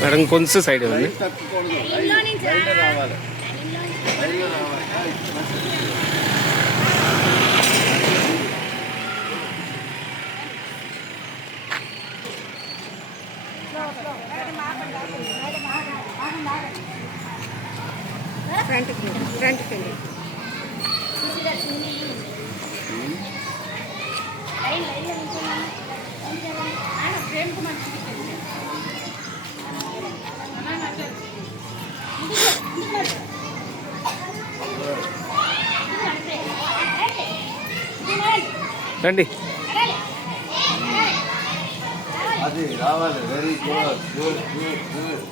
Madam కొంచెం side ఇవ్వండి. Front finger రండి. అది రావాలి. Very good good good good.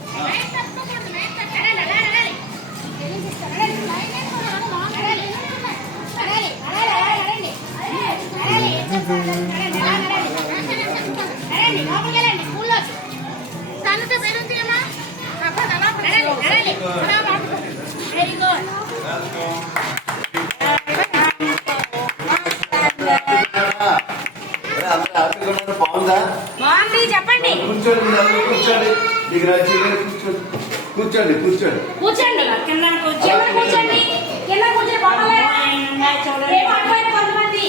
బాగుంది చెప్పండి. కూర్చోండి కూర్చోండి. మీకు నచ్చింది కూర్చోండి కూర్చోండి కూర్చోండి కింద కూర్చోండి కూర్చోండి కింద కూర్చొని కొంతమంది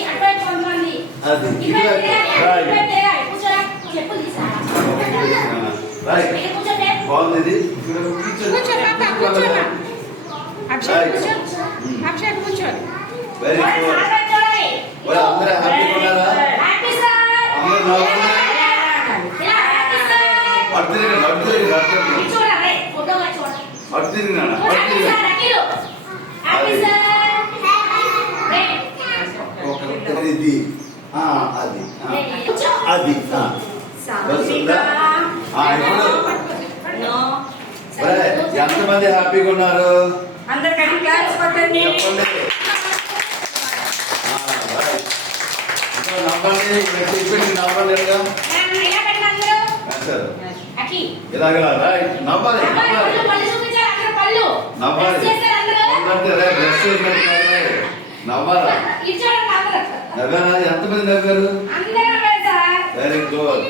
అది బాగుంది. Very good. అందరూ హ్యాపీగా ఉన్నారా? అది ఎంతమంది హ్యాపీగా ఉన్నారు? చెప్పండి. నవ్వండి. నవ్వండి. ఇలాగ రైట్. నవ్వాలి నవ్వాలి నవ్వాలా? నవ్వారా? ఎంతమంది నవ్వారు? Very good.